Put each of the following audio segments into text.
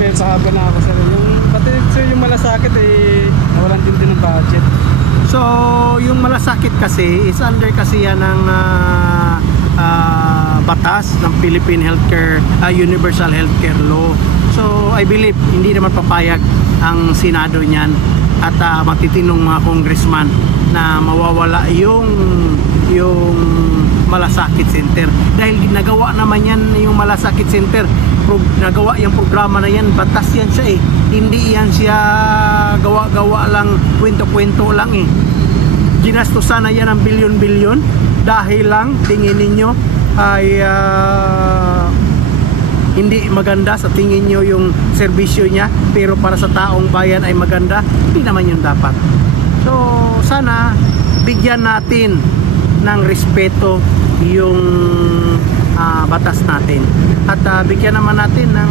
may pahaba na ako sir. Yung pati sir yung malasakit nawalan din ng budget. So, yung malasakit kasi is under kasi yan ng batas ng Philippine Healthcare Universal Healthcare Law. So, I believe hindi naman papayag ang Senado niyan at matitinong mga congressman na mawawala yung malasakit center dahil nagawa naman yan yung malasakit center, nagawa yung programa na yan, batas yan siya hindi yan siya gawa-gawa lang, kwento-kwento lang ginastusan na yan ng bilyon-bilyon dahil lang tingin ninyo ay hindi maganda sa tingin nyo yung serbisyo niya, pero para sa taong bayan ay maganda. Hindi naman yun dapat. So sana bigyan natin ng respeto yung batas natin at bigyan naman natin ng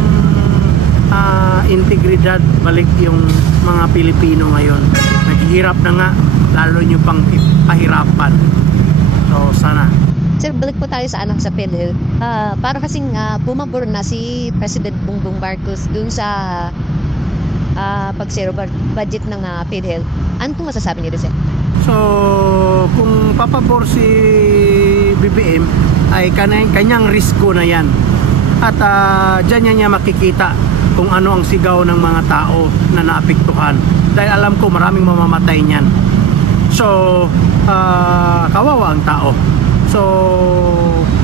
integridad balik yung mga Pilipino ngayon. Naghihirap na nga, lalo nyo pang pahirapan. So sana. Sir, balik po tayo sa PhilHealth. Para kasing bumabor na si President Bongbong Marcos dun sa pag-zero budget ng PhilHealth. Ano pong masasabi niyo, sir? So, kung papabor si BBM ay kanyang risko na yan. At dyan niya makikita kung ano ang sigaw ng mga tao na naapektuhan. Dahil alam ko maraming mamamatay niyan. So, kawawa ang tao. So,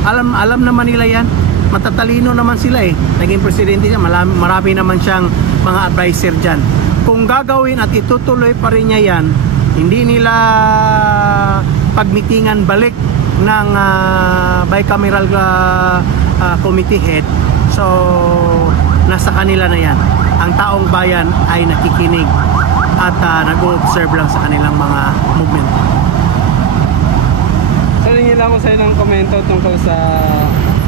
alam naman nila yan. Matatalino naman sila Naging presidente siya, marami naman siyang mga advisor dyan. Kung gagawin at itutuloy pa rin niya yan, hindi nila pagmitingan balik ng bicameral committee head. So, nasa kanila na yan. Ang taong bayan ay nakikinig at nag-o-observe lang sa kanilang mga movement. Sir, hingin lang ako sa ng komento tungkol sa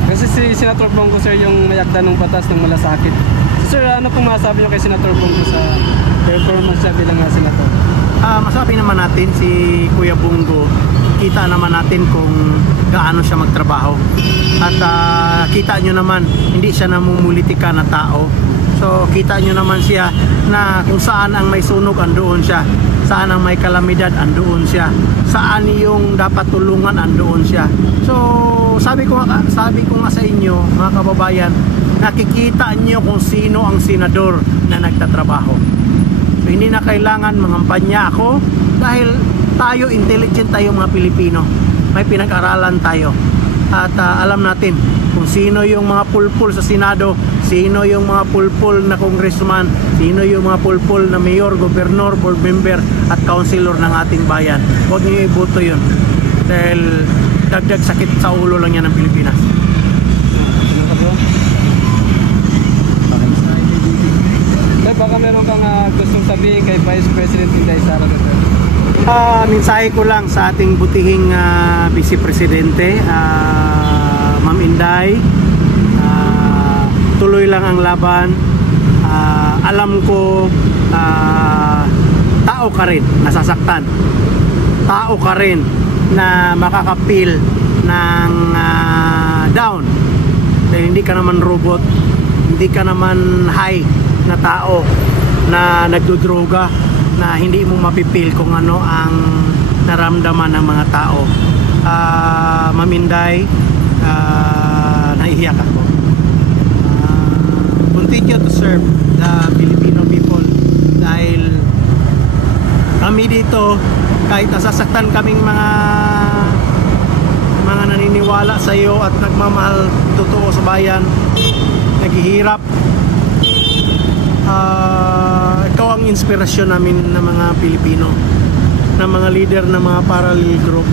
kasi si Senator Bongo sir yung mayagda ng batas ng malasakit. Sir, ano pong masasabi niyo kay Senator Bongo sa performance niya bilang senator? Masabi naman natin si Kuya Bongo, kita naman natin kung gaano siya magtrabaho. At kita nyo naman, hindi siya namumulitika na tao. So kita nyo naman siya na kung saan ang may sunog, andoon siya. Saan ang may kalamidad, andoon siya. Saan yung dapat tulungan, andoon siya. So sabi ko nga sa inyo, mga kababayan, nakikita nyo kung sino ang senador na nagtatrabaho. So hindi na kailangan mangampanya ako dahil tayo, intelligent tayo mga Pilipino. May pinag-aralan tayo. At alam natin kung sino yung mga pulpul sa Senado, sino yung mga pulpul na congressman, sino yung mga pulpul na mayor, gobernador, board member at councilor ng ating bayan. Huwag niyo iboto yun dahil dagdag sakit sa ulo lang yan ng Pilipinas. Baka meron kang gustong sabihin kay Vice President Inday Sara Duterte. Mensahe ko lang sa ating butihing Vice Presidente, Ma'am Inday, tuloy lang ang laban. Alam ko tao ka rin nasasaktan, tao ka rin na makakapil ng down dahil hindi ka naman robot, hindi ka naman high na tao na nagdudroga na hindi mo mapipil kung ano ang naramdaman ng mga tao. Ma'am Inday, nahihiyak ako. Continue to serve the Filipino people dahil kami dito, kahit nasasaktan kaming mga naniniwala sa iyo at nagmamahal totoo sa bayan, naghihirap, ikaw ang inspirasyon namin ng mga Pilipino, ng mga leader ng mga parallel group.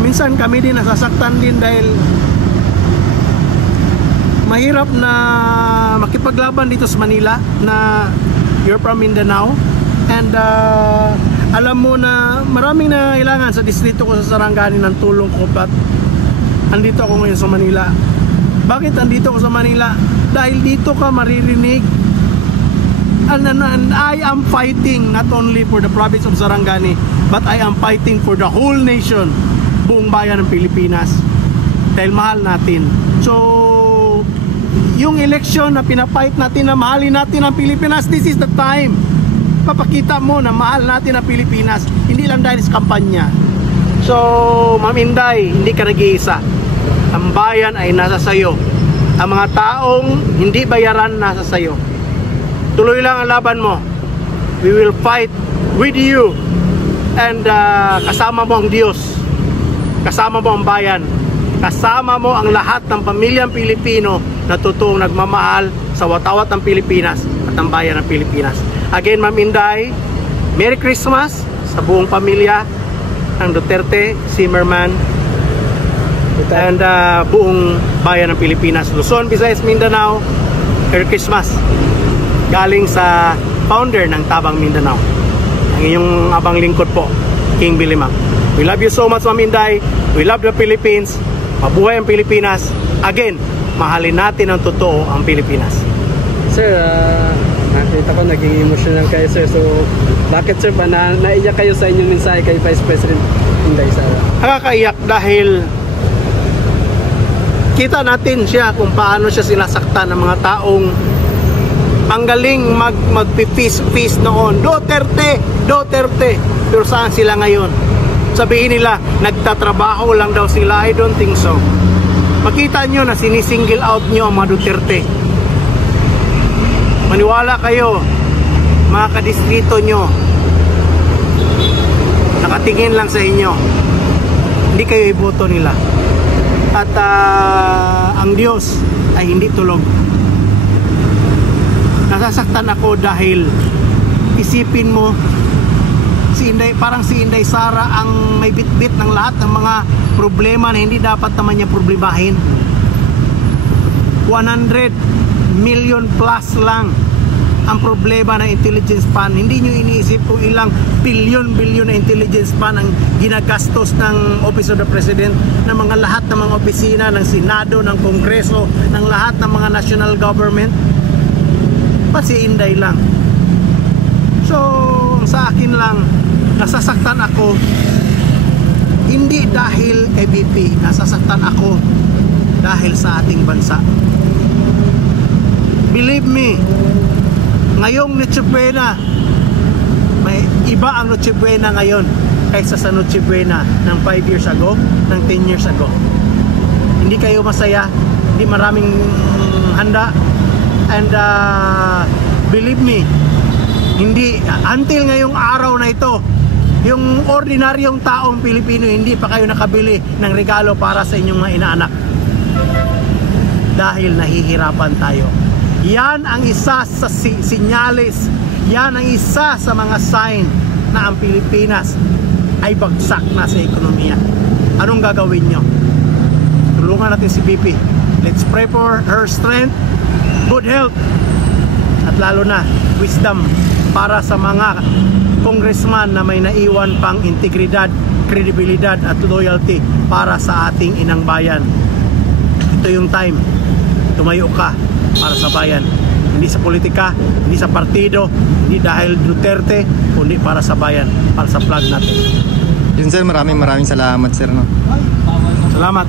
Minsan kami din nasasaktan din dahil mahirap na makipaglaban dito sa Manila na you're from Mindanao and alam mo na maraming nangailangan sa distrito ko sa Sarangani ng tulong ko, but andito ako ngayon sa Manila. Bakit andito ako sa Manila? Dahil dito ka maririnig. And I am fighting not only for the province of Sarangani, but I am fighting for the whole nation, buong bayan ng Pilipinas, dahil mahal natin. So yung eleksyon na pinapait natin na mahalin natin ang Pilipinas, this is the time. Papakita mo na mahal natin ang Pilipinas, hindi lang dahil sa kampanya. So, Ma'am Inday, hindi ka nag-iisa. Ang bayan ay nasa sayo. Ang mga taong hindi bayaran nasa sayo. Tuloy lang ang laban mo. We will fight with you. And kasama mo ang Diyos. Kasama mo ang bayan. Kasama mo ang lahat ng pamilyang Pilipino na totoong nagmamahal sa watawat ng Pilipinas at ang bayan ng Pilipinas. Again, Ma'am Inday, Merry Christmas sa buong pamilya ng Duterte, Zimmerman, and buong bayan ng Pilipinas. Luzon, Visayas, Mindanao, Merry Christmas. Galing sa founder ng Tabang Mindanao. Ang inyong abang lingkod po, King Bilimang. We love you so much, Ma'am Inday. We love the Philippines. Mabuhay ang Pilipinas. Again, mahalin natin ang totoo ang Pilipinas. Sir, nakita ko naging emotional kayo, sir. So, bakit, sir, ba naiyak kayo sa inyong mensahe kay Vice President Inday Sara? Nakakaiyak dahil kita natin siya kung paano siya sinasaktan ng mga taong ang galing magpipis-pis noon. Duterte, Duterte. Pero saan sila ngayon? Sabihin nila, nagtatrabaho lang daw sila. I don't think so. Makita nyo na sinisingle out nyo ang mga Duterte. Maniwala kayo, mga kadistrito nyo, nakatingin lang sa inyo. Hindi kayo iboto nila. At ang Diyos ay hindi tulog. Nasasaktan ako dahil isipin mo, si Inday, parang si Inday Sara ang may bitbit ng lahat ng mga problema na hindi dapat naman niya problemahin. 100 million plus lang ang problema ng intelligence fund. Hindi nyo iniisip kung ilang bilyon na intelligence fund ang ginagastos ng Office of the President, ng mga lahat ng mga opisina, ng Senado, ng Kongreso, ng lahat ng mga national government. Pa si Inday lang. So, sa akin lang, nasasaktan ako hindi dahil kay BP, nasasaktan ako dahil sa ating bansa. Believe me, ngayong Noche Buena, may iba ang Noche Buena ngayon kaysa sa Noche Buena ng 5 years ago, ng 10 years ago. Hindi kayo masaya, hindi maraming handa, and believe me, hindi, until ngayong araw na ito, yung ordinaryong taong Pilipino, hindi pa kayo nakabili ng regalo para sa inyong mga inaanak. Dahil nahihirapan tayo. Yan ang isa sa sinyalis, yan ang isa sa mga sign na ang Pilipinas ay bagsak na sa ekonomiya. Anong gagawin nyo? Tulungan natin si BP. Let's pray for her strength, good health, at lalo na wisdom para sa mga congressman na may naiwan pang integridad, kredibilidad at loyalty para sa ating inang bayan. Ito yung time. Tumayo ka para sa bayan. Hindi sa politika, hindi sa partido, hindi dahil Duterte, kundi para sa bayan, para sa flag natin. Yun sir, maraming salamat sir. No? Salamat.